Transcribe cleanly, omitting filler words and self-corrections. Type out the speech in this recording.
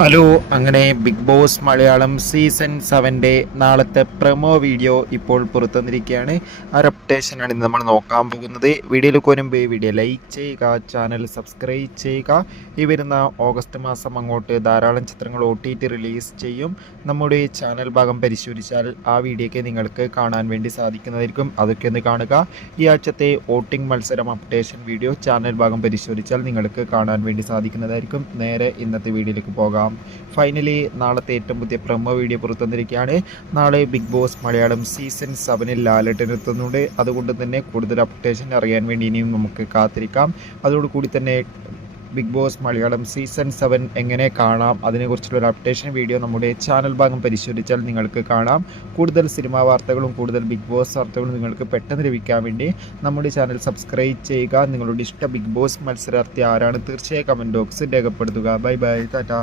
Hello, അങ്ങനെ big Boss Malayalam season 7 നാളത്തെ promo video ഇപ്പോൾ പുറത്തുവന്നിരിക്കുകയാണ്. ആ ഒരു അപ്ഡേഷനാണ് ഇന്ന് നമ്മൾ നോക്കാൻ പോകുന്നത്. വീഡിയോയിലേക്ക് വരുമ്പോൾ വീഡിയോ ലൈക്ക് ചെയ്യുക, ചാനൽ സബ്സ്ക്രൈബ് ചെയ്യുക. ഈ വരുന്ന ഓഗസ്റ്റ് മാസം അങ്ങോട്ട് ധാരാളം ചിത്രങ്ങൾ OTT റിലീസ് ചെയ്യും. നമ്മുടെ ചാനൽ ഭാഗം പരിശോധിച്ചാൽ ആ വീഡിയോയ്ക്ക് നിങ്ങൾക്ക് കാണാൻ വേണ്ടി സാധിക്കുന്നതായിരിക്കും. അതൊക്കെ ഒന്ന് കാണുക. ഈ ആഴ്ചത്തെ വോട്ടിംഗ് മത്സരം അപ്ഡേഷൻ വീഡിയോ ചാനൽ ഭാഗം പരിശോധിച്ചാൽ നിങ്ങൾക്ക് കാണാൻ വേണ്ടി സാധിക്കുന്നതായിരിക്കും. നേരെ ഇന്നത്തെ വീഡിയോയിലേക്ക് പോകാം. ഫൈനലി നാളത്തെ ഏറ്റവും പുതിയ പ്രൊമോ വീഡിയോ പുറത്തുവന്നിരിക്കുകയാണ്. നാളെ Bigg Boss Malayalam season 7 Lalettan എത്തുന്നുണ്ട്. അതുകൊണ്ട് തന്നെ കൂടുതൽ അപ്ഡേഷൻ അറിയാൻ വേണ്ടി ഇനിയും നമുക്ക് കാത്തിരിക്കാം. അതോടുകൂടി തന്നെ ബിഗ് ബോസ് മലയാളം സീസൺ 7 എങ്ങനെ കാണാം അതിനെക്കുറിച്ചുള്ള ഒരു അപ്ഡേഷൻ വീഡിയോ നമ്മുടെ ചാനൽ ഭാഗം പരിശോധിച്ചാൽ നിങ്ങൾക്ക് കാണാം. കൂടുതൽ സിനിമാ വാർത്തകളും കൂടുതൽ ബിഗ് ബോസ് വാർത്തകളും നിങ്ങൾക്ക് പെട്ടെന്ന് ലഭിക്കാൻ വേണ്ടി നമ്മുടെ ചാനൽ സബ്സ്ക്രൈബ് ചെയ്യുക. നിങ്ങളുടെ ഇഷ്ട ബിഗ് ബോസ് മത്സരാർത്ഥി ആരാണ് തീർച്ചയായും കമൻറ്റ് ബോക്സിൽ രേഖപ്പെടുത്തുക. Bye bye, Tata.